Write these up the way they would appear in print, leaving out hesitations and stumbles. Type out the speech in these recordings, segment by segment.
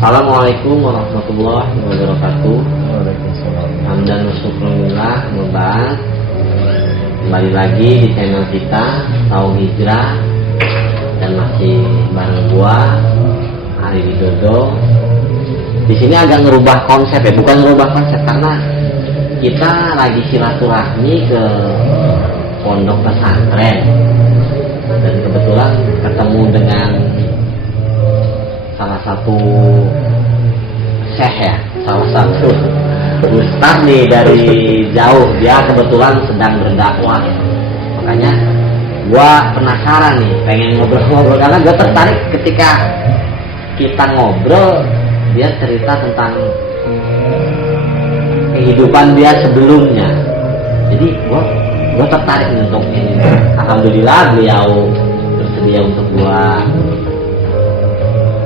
Assalamualaikum warahmatullahi wabarakatuh. Waalaikumsalam. Hamdan wa syukrulillah, membahas kembali lagi di channel kita Tahu Hijrah, dan masih bareng gua Ari Widodo. Di sini agak ngerubah konsep ya, bukan ngerubah konsep karena kita lagi silaturahmi ke pondok pesantren dan kebetulan ketemu dengan salah satu syekh ya, salah satu ustaz nih dari jauh. Dia kebetulan sedang berdakwah, makanya gua penasaran nih, pengen ngobrol-ngobrol karena gua tertarik ketika kita ngobrol. Dia cerita tentang kehidupan dia sebelumnya, jadi gua tertarik nih untuk ini. Alhamdulillah beliau bersedia untuk gua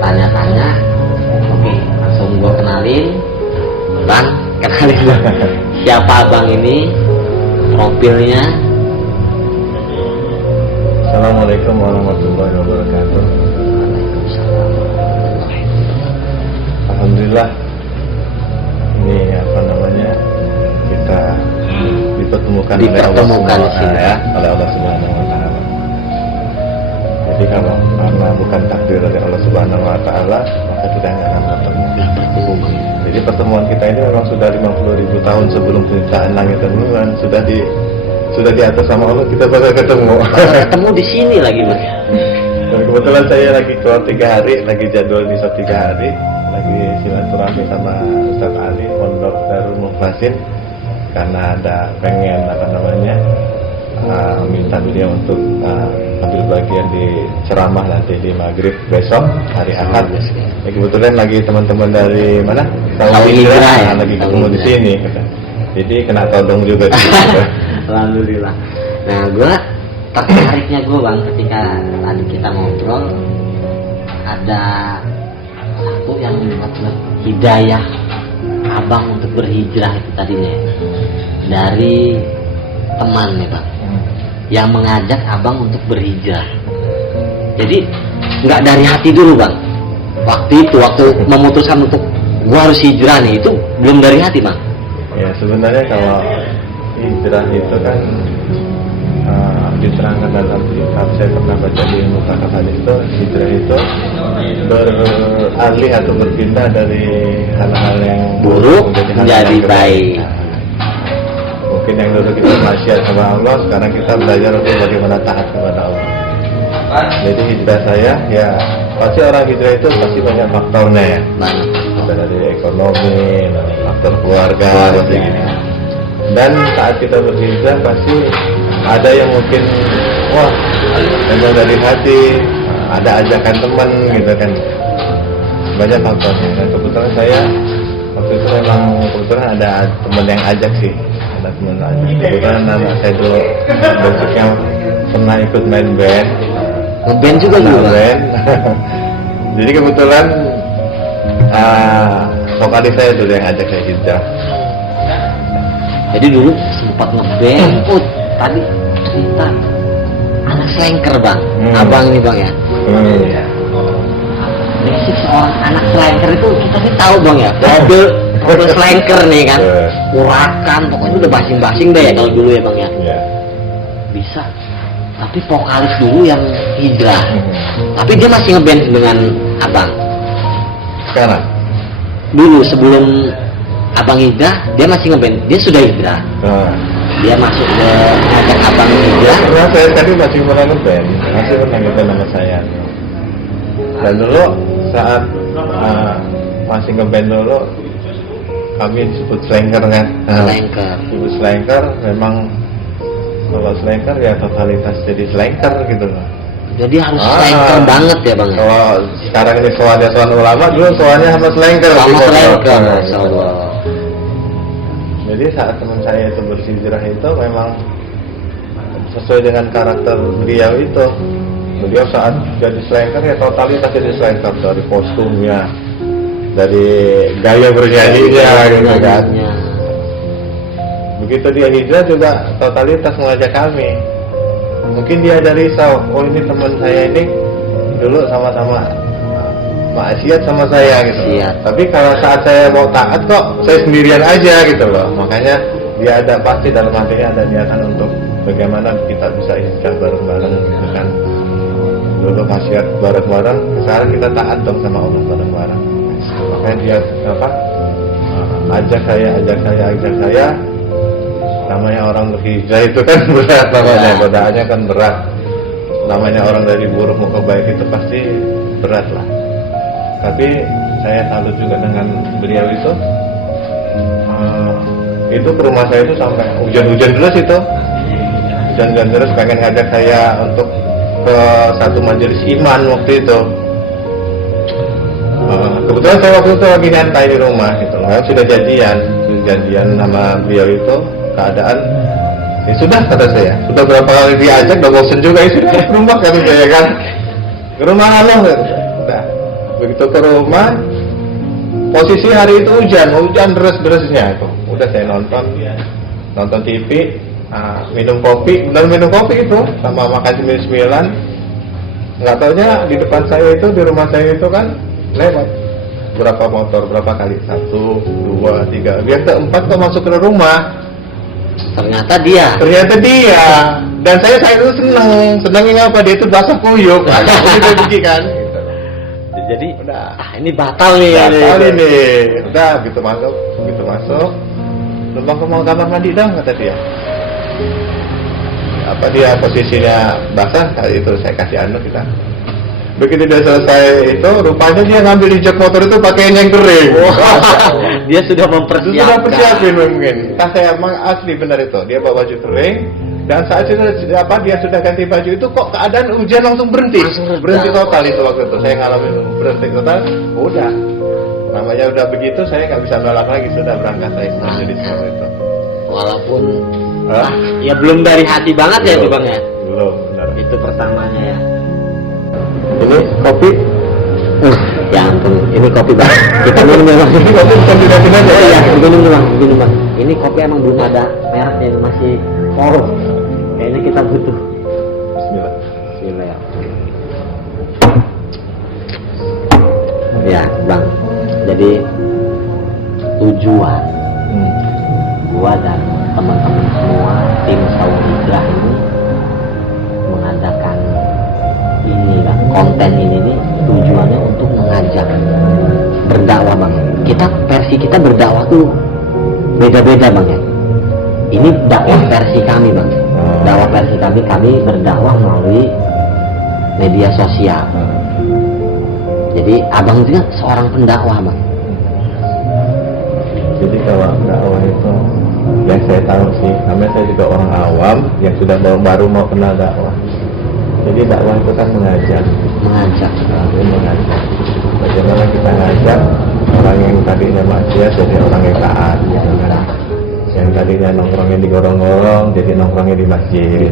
tanya-tanya. Oke, langsung gua kenalin. Bang, kenalin siapa abang ini, profilnya. Assalamualaikum warahmatullahi wabarakatuh. Alhamdulillah, ini apa namanya, kita dipertemukan oleh Allah Subhanahu wa Ta'ala. Jadi kalau karena bukan takdir dari Allah Subhanahu wa Ta'ala, maka kita nggak akan bertemu. Jadi pertemuan kita ini memang sudah 50.000 tahun sebelum penciptaan langit dan bulan, sudah di atas sama Allah, kita bakal ketemu. Ketemu di sini lagi, Mas. Dan kebetulan saya lagi keluar 3 hari, lagi jadwal bisa 3 hari, lagi silaturahmi sama Ustaz Ali Pondok Darul Mukhlasin, karena ada pengen apa namanya minta beliau untuk ambil bagian di ceramah nanti di maghrib besok hari Ahad. Ya, kebetulan lagi teman-teman dari mana? Tahu Hijrah ya? Lagi ketemu di sini. Jadi kena todong juga di sini. Alhamdulillah. Nah, gue tertariknya Bang ketika tadi kita ngobrol, ada satu yang membuat hidayah abang untuk berhijrah itu tadinya dari teman nih Bang, yang mengajak abang untuk berhijrah. Jadi nggak dari hati dulu Bang. Waktu memutuskan untuk gua harus hijrah nih, itu belum dari hati Bang. Ya sebenarnya kalau hijrah itu kan diterangkan dalam kitab, saya pernah baca di Muqaddimah hadis itu, hijrah itu beralih atau berpindah dari hal-hal yang buruk menjadi baik. Mungkin yang dulu kita maksiat sama Allah, sekarang kita belajar untuk bagaimana taat kepada Allah. Jadi hijrah saya, ya pasti orang hijrah itu pasti banyak faktornya ya. Ada dari ekonomi, dari faktor keluarga, gitu. Dan saat kita berhijrah pasti ada yang mungkin wah memang dari hati, ada ajakan teman gitu kan, banyak faktornya. Dan kebetulan saya waktu itu memang kebetulan ada teman yang ajak sih, ada teman ajak. Kebetulan anak saya dulu bentuknya pernah ikut main band, ngeband juga band. Jadi kebetulan vokalis saya dulu yang ajak saya hijrah. Jadi dulu sempat ngeband. Tadi cerita anak slanker Bang, abang ini Bang ya. Basic seorang anak slanker itu kita sih tahu Bang ya, kode slanker nih kan, urakan, pokoknya udah basing-basing deh ya kalau dulu ya Bang ya. Bisa, tapi vokalis dulu yang hijrah. Tapi dia masih ngeband dengan abang. Sekarang? Dulu sebelum abang hijrah, dia masih ngeband, dia sudah hijrah. Dia masuk ke ngajak abang hijrah. Karena saya tadi masih pernah ngeband, masih pernah ngeband sama saya. Dan dulu saat masih ngeband dulu, kami disebut slanker kan. Slanker. Disebut slanker, memang kalau slanker ya totalitas jadi slanker gitu loh. Jadi harus slanker banget ya Bang. Kalau sekarang ini soalnya ulama, dulu soalnya sama slanker. Sama slanker, Masya Allah. Jadi saat teman saya itu berhijrah itu memang sesuai dengan karakter beliau itu. Beliau saat jadi slanker ya totalitas jadi slanker, dari kostumnya, dari gaya bernyanyinya gitu kan. Begitu dia hijrah juga totalitas mengajak kami. Mungkin dia ada risau, oh ini teman saya ini dulu sama-sama maksiat sama saya gitu. Maksiat. Tapi kalau saat saya mau taat kok saya sendirian aja gitu loh. Makanya dia ada pasti dalam hatinya ada niatan untuk bagaimana kita bisa hijrah bareng-bareng gitu kan. Dulu maksiat bareng-bareng, sekarang kita taat dong sama Allah bareng-bareng. Makanya dia ajak saya. Namanya orang berhijrah itu kan berat namanya, godaannya kan berat. Namanya orang dari buruk mau ke baik itu pasti berat lah. Tapi saya salut juga dengan beliau itu ke rumah saya itu sampai hujan-hujan terus itu. Hujan-hujan terus pengen ngajak saya untuk ke satu majelis iman waktu itu. Kebetulan saya waktu itu lagi nyantai di rumah gitu loh. Sudah janjian sama beliau itu, keadaan ya sudah kata saya. Sudah berapa kali diajak udah bosen juga ya sudah ke rumah kata saya kan. Ke rumah Allah udah. Begitu ke rumah, posisi hari itu hujan deras-derasnya itu. Udah saya nonton TV, minum kopi itu sama makan cemilan. Nggak taunya di depan saya itu, di rumah saya itu kan lewat berapa motor, berapa kali, 1, 2, 3, biar keempat kok masuk ke rumah. Ternyata dia. Dan saya itu senengnya apa, dia itu basah kuyup. Agak begini kan. Jadi udah, ini batal nih. Udah begitu masuk. Numpang ke mau kamar mandi dong kata dia. Apa dia posisinya basah, itu saya kasih kita. Begitu dia selesai itu, rupanya dia ngambil di jok motor itu pakaian yang kering. Dia sudah mempersiapkan. Sudah persiapin mungkin. Entah saya emang asli benar itu. Dia bawa baju kering. Dan saat itu dia sudah ganti baju itu kok keadaan hujan langsung berhenti. Berhenti total itu waktu itu. Saya ngalamin berhenti total. Udah. Namanya udah begitu, saya nggak bisa nolak lagi. Sudah berangkat saya sendiri seperti itu. Walaupun ya belum dari hati banget ya itu Bang ya. Belum, benar. Itu pertamanya ya. Ini kopi. Ya ampun, ini kopi Bang. Kita minum ya Bang. Ini kopi bukan dinamin aja. Iya, minum Bang. Ini kopi emang belum ada mereknya, masih polos. Kayaknya kita butuh. Bismillah. Ya. Ya Bang, jadi tujuan gua dan teman-teman semua tim Saur Hijrah ini mengadakan ini Bang, konten ini nih tujuannya untuk mengajak berdakwah Bang. Versi kita berdakwah tuh beda-beda Bang ya. Ini dakwah versi kami Bang. Dakwah versi kami berdakwah melalui media sosial. Jadi abang itu kan seorang pendakwah Bang. Jadi kalau dakwah itu yang saya tahu sih, namanya saya juga orang awam yang sudah baru mau kenal dakwah. Jadi dakwah itu kan mengajak. Bagaimana kita ngajak orang yang tadinya maksiat jadi orang yang taat, gitu kan? Yang tadinya nongkrongnya di gorong-gorong jadi nongkrongnya di masjid.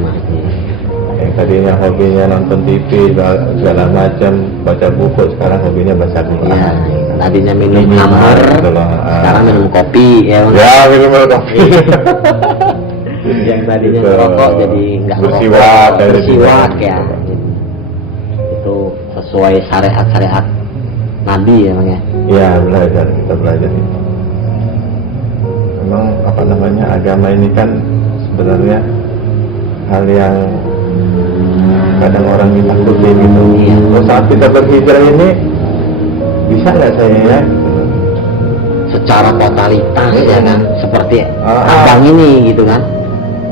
Yang tadinya hobinya nonton TV segala macam, baca buku, sekarang hobinya baca Quran. Ya, tadinya minum khamr, sekarang minum kopi ya Bang. Ya, minum kopi. Yang tadinya rokok jadi nggak bersiwak ya. Itu sesuai syariat Nabi ya Bang ya. Iya, kita belajar itu. Memang agama ini kan sebenarnya hal yang kadang orang ditakuti gitu. Iya. Terus saat kita berhijrah ini bisa nggak saya ya? Secara totalitas ya kan, seperti abang ini gitu kan.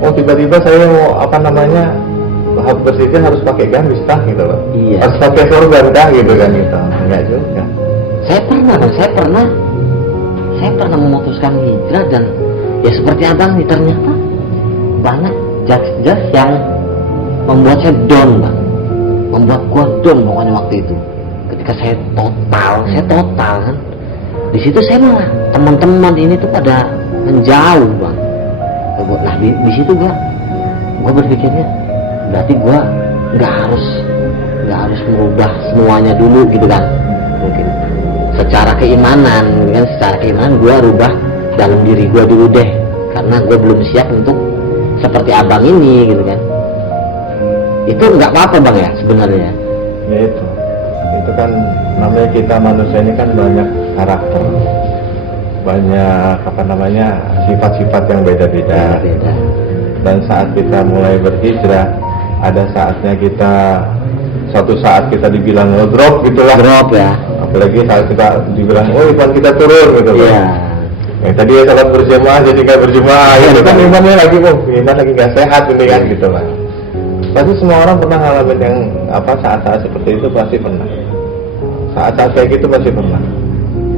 Oh tiba-tiba saya mau berhijrah harus pakai gamis kah gitu loh. Iya. Harus pakai sorban kah gitu kan gitu. Enggak juga. Saya pernah memutuskan hijrah dan ya seperti abang nih, ternyata banyak jas yang membuat saya down Bang. Membuat gua down pokoknya waktu itu. Ketika saya total kan. Di situ saya malah teman-teman ini tuh pada menjauh Bang. Nah di situ gua berpikirnya berarti gua nggak harus merubah semuanya dulu gitu kan. Mungkin secara keimanan gue rubah dalam diri gue dulu deh, karena gue belum siap untuk seperti abang ini gitu kan. Itu nggak apa-apa Bang ya sebenarnya. Ya itu itu kan namanya kita manusia ini kan banyak karakter, banyak apa namanya sifat-sifat yang beda-beda. Dan saat kita mulai berhijrah, ada saatnya kita suatu saat kita dibilang drop gitulah. Drop ya. Apalagi saat kita dibilang iman kita turun gitu. Iya. Yang tadi ya salat berjamaah jadi nggak berjamaah, itu kan imannya lagi iman lagi nggak sehat ini kan gitu lah. Pasti semua orang pernah ngalamin yang saat-saat seperti itu pasti pernah. Saat-saat kayak gitu pasti pernah.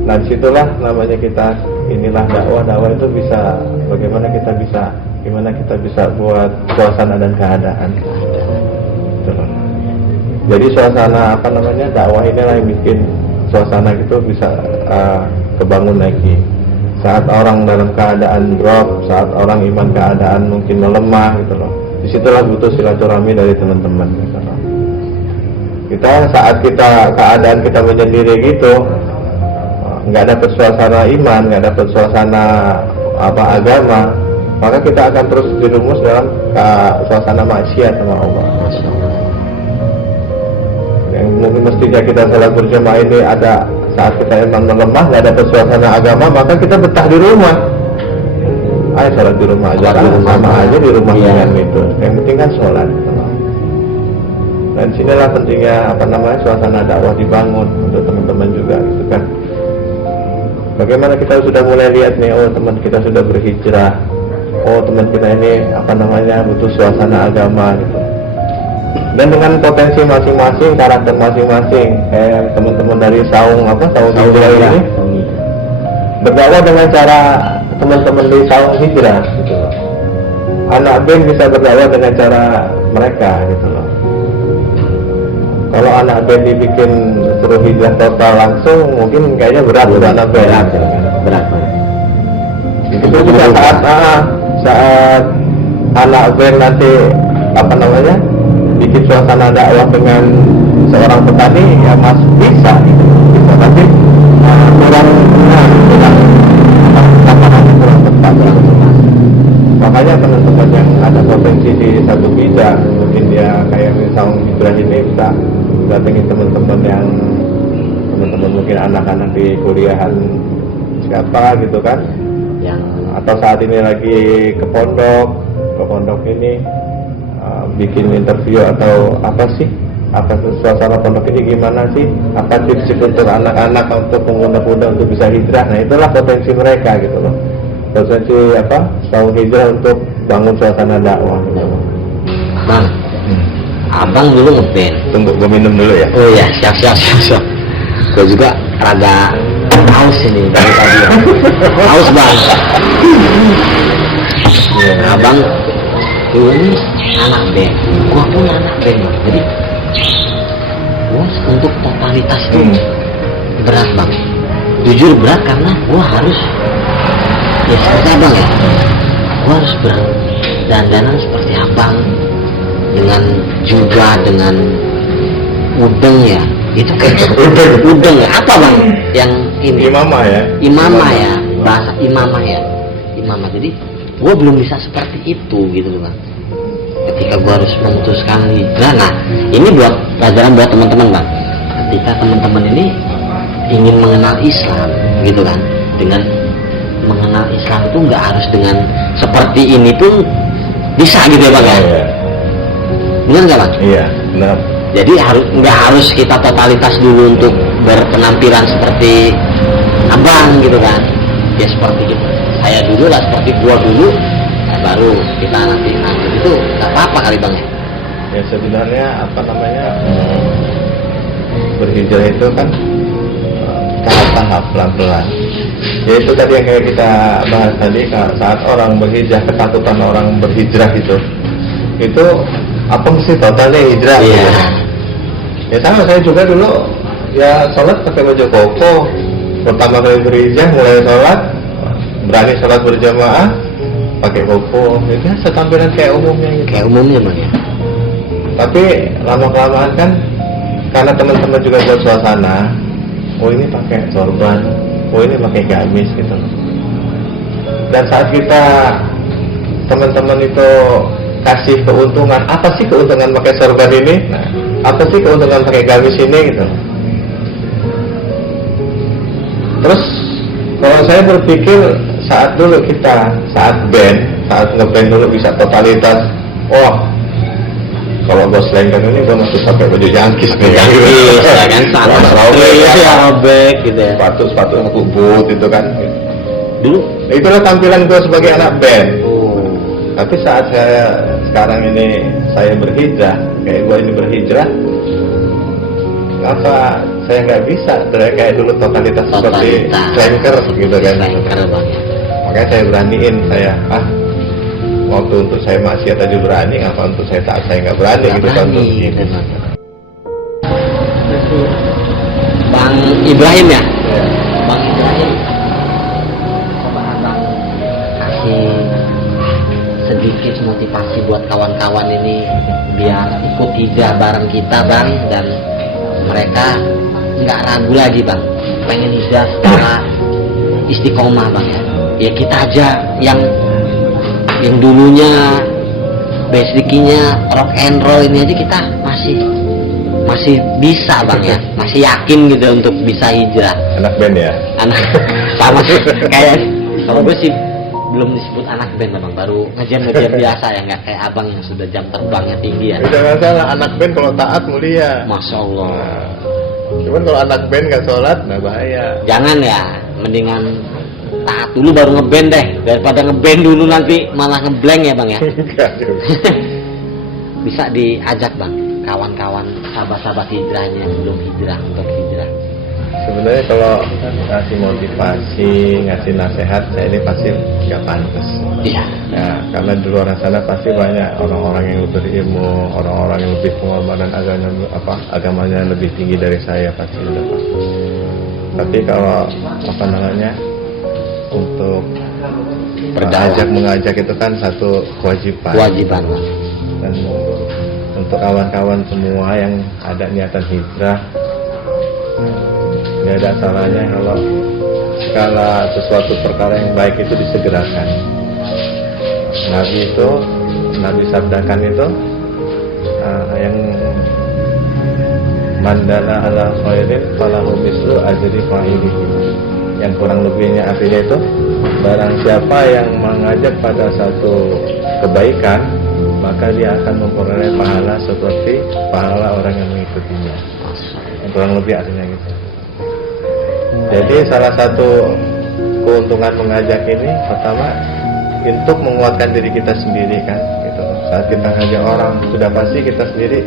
Nah disitulah namanya kita inilah dakwah itu bisa gimana kita bisa buat suasana dan keadaan. Jadi suasana dakwah inilah yang bikin suasana gitu bisa kebangun lagi. Saat orang dalam keadaan drop, saat orang iman keadaan mungkin melemah gitu loh. Disitulah butuh silaturahmi dari teman-teman gitu loh. Saat keadaan kita menyendiri gitu, nggak dapat suasana iman, nggak dapat suasana agama, maka kita akan terus dirumus dalam suasana maksiat sama Allah. Yang mungkin mestinya kita salat berjamaah ini ada saat kita iman melemah, nggak dapat suasana agama, maka kita betah di rumah. Ayo salat di rumah aja, sama aja di rumah dengan itu. Yang penting kan sholat. Dan sinilah pentingnya suasana dakwah dibangun untuk teman-teman juga gitu kan. Bagaimana kita sudah mulai lihat nih, teman kita sudah berhijrah, teman kita ini butuh suasana agama gitu. Dan dengan potensi masing-masing, karakter masing-masing, kayak teman-teman dari Saung Hijrah ini berdakwah dengan cara teman-teman di Saung Hijrah gitu loh. Anak band bisa berdakwah dengan cara mereka gitu loh. Kalau anak band dibikin suruh hijrah total langsung, mungkin kayaknya berat untuk anak band. Berat. Itu juga saat anak band nanti bikin suasana dakwah dengan seorang petani, ya mas bisa gitu. Tapi kurang tepat. Makanya teman-teman yang ada potensi di satu bidang, mungkin dia kayak misalnya Hijrah ini bisa datengin teman-teman mungkin anak-anak di kuliahan siapa gitu kan, atau saat ini lagi ke pondok ini bikin interview atau suasana pondok ini gimana sih, apa tips untuk anak-anak, untuk pemuda-pemuda untuk bisa hijrah. Nah itulah potensi mereka gitu loh, potensi Saung Hijrah untuk bangun suasana dakwah gitu. Bang, abang dulu ngeband. Tunggu, gue minum dulu ya. Oh iya, siap. Gue juga rada haus ini dari tadi ya. Haus bang. Abang dulu ini anak band, gua pun anak band bang. Jadi gua untuk totalitas itu berat bang. Jujur berat karena gua harus seperti abang ya. Gua harus berdandanan seperti abang, dengan dengan udeng ya. Itu kayak udeng ya. Apa bang? Yang ini imamah ya, bahasa imamah ya. Jadi gue belum bisa seperti itu gitu loh bang. Ketika gue harus memutuskan hijrah, nah ini buat pelajaran buat teman-teman bang. Ketika teman-teman ini ingin mengenal Islam gitu kan, dengan mengenal Islam itu nggak harus dengan seperti ini pun bisa gitu ya bang ya. Benar nggak bang? Iya benar. Jadi nggak harus kita totalitas dulu untuk berpenampilan seperti abang gitu kan. Ya seperti gitu. Saya dulu lah, seperti gua dulu, nah baru kita nanti itu nggak apa-apa kali bang ya. Ya sebenarnya berhijrah itu kan tahap-tahap pelan-pelan. Ya itu tadi yang kayak kita bahas tadi, saat orang berhijrah, ketakutan orang berhijrah itu apa sih totalnya hijrah? Iya. Ya sama, saya juga dulu ya sholat pakai baju koko. Pertama kali berhijrah mulai sholat, berani sholat berjamaah pakai koko. Ya biasa tampilan kayak umumnya gitu. Kayak umumnya bang ya. Tapi lama-kelamaan kan, karena teman-teman juga buat suasana, ini pakai sorban, ini pakai gamis gitu. Dan saat kita teman-teman itu kasih keuntungan, apa sih keuntungan pakai sorban ini? Nah, apa sih keuntungan pakai gamis ini gitu? Terus kalau saya berpikir saat dulu kita saat ngeband dulu bisa totalitas, wah kalau gue selengkan ini gue masih pakai baju jangkis nih kan, Iya kan, sama robek gitu ya. sepatu boot itu kan. Dulu Itulah tampilan gue sebagai anak band. oh, Tapi saat saya sekarang ini saya berhijrah, kayak gue ini berhijrah, apa saya nggak bisa kayak dulu totalitas seperti slanker gitu kan. Slanker bang ya. Makanya saya beraniin, waktu untuk saya maksiat aja berani, apa untuk saya taat saya nggak berani Nggak gitu kan. berani, gitu, Bang. Bang Ibrahim ya? Ya. Bang Ibrahim, coba abang kasih sedikit motivasi buat kawan-kawan ini biar ikut hijrah bareng kita bang, dan mereka nggak ragu lagi bang, pengen hijrah secara istiqomah bang ya. Ya kita aja yang dulunya basicnya rock and roll ini aja kita masih bisa bang ya, masih yakin gitu untuk bisa hijrah. Anak band ya. Anak sama sih kayak kalau gue sih belum disebut anak band bang, baru ngejam biasa ya, nggak kayak abang yang sudah jam terbangnya tinggi ya. Jangan salah, anak band kalau taat mulia. Masya Allah. Nah, cuman kalau anak band nggak sholat, nah bahaya. Jangan ya, mendingan taat dulu baru ngeband deh, daripada ngeband dulu nanti malah ngeblank ya bang ya. Enggak juga. Bisa diajak bang kawan-kawan sahabat-sahabat hijrahnya yang belum hijrah untuk hijrah. Sebenarnya kalau ngasih motivasi, ngasih nasihat, saya ini pasti nggak pantas. Iya. Ya, karena di luar sana pasti banyak orang-orang yang berilmu, orang-orang yang lebih pengorbanan agamanya lebih tinggi dari saya pasti udah pasti. Tapi kalau untuk mengajak itu kan satu kewajiban. Kewajiban bang. Dan untuk kawan-kawan semua yang ada niatan hijrah, tidak ada salahnya kalau segala sesuatu perkara yang baik itu disegerakan. Nabi sabdakan itu yang mandala ala khairin falahu mislu ajri fa'ilihi. Yang kurang lebihnya artinya itu, barang siapa yang mengajak pada satu kebaikan, maka dia akan memperoleh pahala seperti pahala orang yang mengikutinya. Yang kurang lebih artinya gitu. Jadi salah satu keuntungan mengajak ini pertama untuk menguatkan diri kita sendiri kan gitu. Saat kita ngajak orang sudah pasti kita sendiri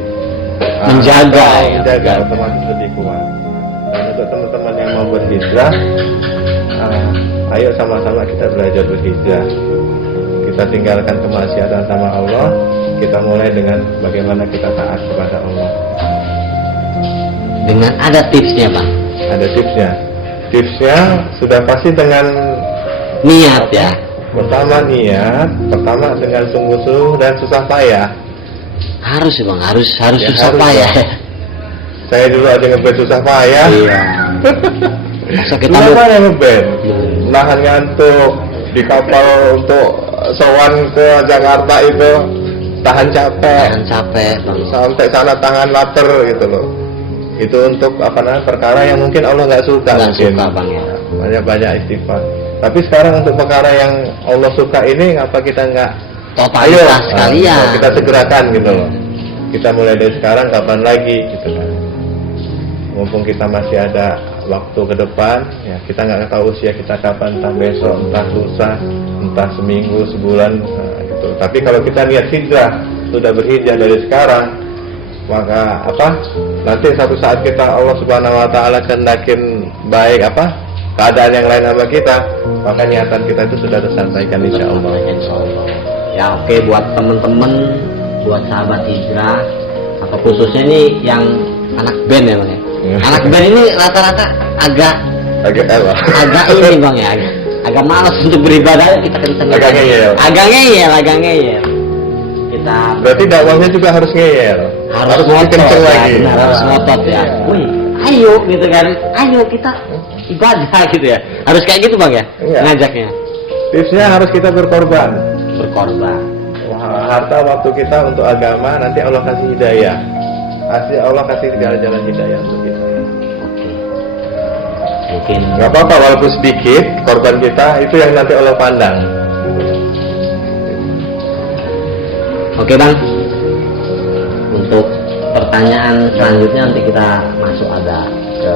menjaga otomatis lebih kuat. Dan untuk teman-teman yang mau berhijrah, ayo sama-sama kita belajar berhijrah. Kita tinggalkan kemaksiatan sama Allah, kita mulai dengan bagaimana kita taat kepada Allah. Dengan ada tipsnya bang. Ada tipsnya. Tipsnya sudah pasti dengan Niat ya. Pertama niat, pertama dengan sungguh-sungguh dan susah payah. Harus bang, harus Ya, susah harus, payah. Bang. Saya dulu aja ngeband susah payah. Iya. Masa kita Susah mau payah ngeband. Nahan ngantuk di kapal untuk sowan ke Jakarta itu, tahan capek. bang. Sampai sana tangan lapar gitu loh. Itu untuk perkara yang mungkin Allah nggak suka. Nggak mungkin. suka bang ya. Banyak istighfar. Tapi sekarang untuk perkara yang Allah suka ini, ngapa kita nggak Totalitas sekalian. kita segerakan gitu loh. Kita mulai dari sekarang, kapan lagi gitu kan. Mumpung kita masih ada waktu ke depan, ya kita nggak tahu usia kita kapan, entah besok, entah lusa, entah seminggu, sebulan, gitu. Tapi kalau kita niat hijrah, sudah berhijrah dari sekarang, maka nanti satu saat kita Allah Subhanahu Wa Taala kehendakin baik keadaan yang lain sama kita, maka niatan kita itu sudah tersampaikan insya Allah. Ya oke, buat temen-temen, buat sahabat hijrah, atau khususnya nih yang anak band ya bang ya. Anak band ini rata-rata agak ini bang ya, agak malas untuk beribadah. Kita kenceng Agak ngeyel. Kita berarti dakwahnya juga harus ngeyel, harus ngotot kenceng ya, lagi. benar, harus ngotot ya. Wih, ayo gitu kan, ayo kita ibadah gitu ya. Harus kayak gitu bang ya, Iya. ngajaknya. Tipsnya harus kita berkorban. Harta waktu kita untuk agama, nanti Allah kasih hidayah. Allah kasih jalan hidayah untuk kita. Oke. Mungkin nggak apa-apa walaupun sedikit korban kita itu yang nanti Allah pandang. oke Bang. Untuk pertanyaan selanjutnya nanti kita masuk ada ke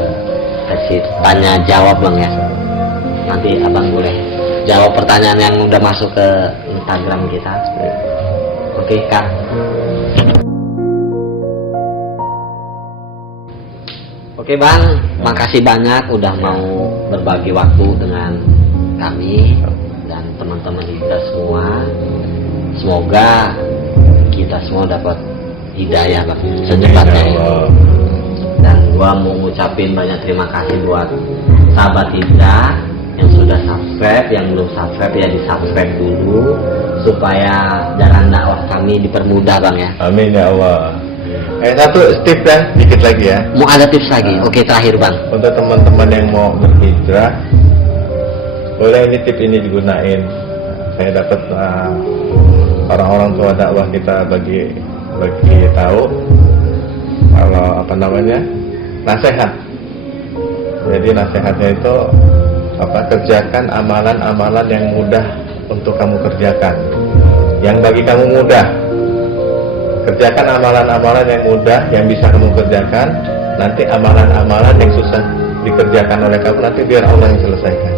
sesi tanya jawab Bang ya. Nanti Abang boleh jawab pertanyaan yang udah masuk ke Instagram kita. Oke Kak. Oke Bang, makasih banyak udah mau berbagi waktu dengan kami dan teman-teman kita semua. Semoga kita semua dapat hidayah Bang secepatnya. Dan gua mau ngucapin banyak terima kasih buat sahabat Hijrah yang sudah subscribe, yang belum subscribe ya di subscribe dulu supaya jalan dakwah kami dipermudah Bang ya. Amin ya Allah. Satu tip ya, dikit lagi ya. Mau ada tips lagi? Oke terakhir Bang. Untuk teman-teman yang mau berhijrah, boleh ini tip ini digunain. Saya dapat orang-orang tua dakwah kita bagi tahu kalau apa namanya nasihat. Jadi nasihatnya itu apa? Kerjakan amalan-amalan yang mudah untuk kamu kerjakan, yang bagi kamu mudah. Kerjakan amalan-amalan yang mudah yang bisa kamu kerjakan. Nanti amalan-amalan yang susah dikerjakan oleh kamu nanti biar Allah yang selesaikan.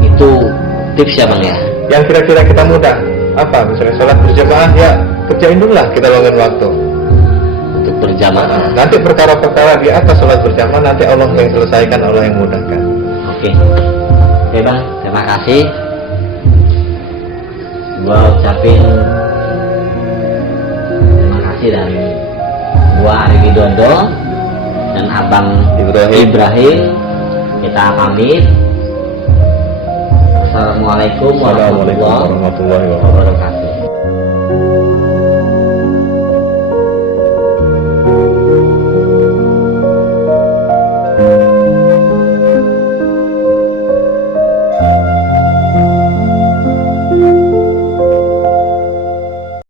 Itu tips ya Bang ya. Yang kira-kira kita mudah apa? Misalnya sholat berjamaah ya kerjain dulu lah kita luangin waktu Untuk berjamaah. Nanti perkara-perkara di atas sholat berjamaah nanti Allah yang selesaikan, Allah yang mudahkan. Oke Bang, terima kasih. Gua ucapin terima kasih dari gua Ari Widodo dan Abang Ibrahim. Kita pamit. Assalamualaikum warahmatullahi wabarakatuh.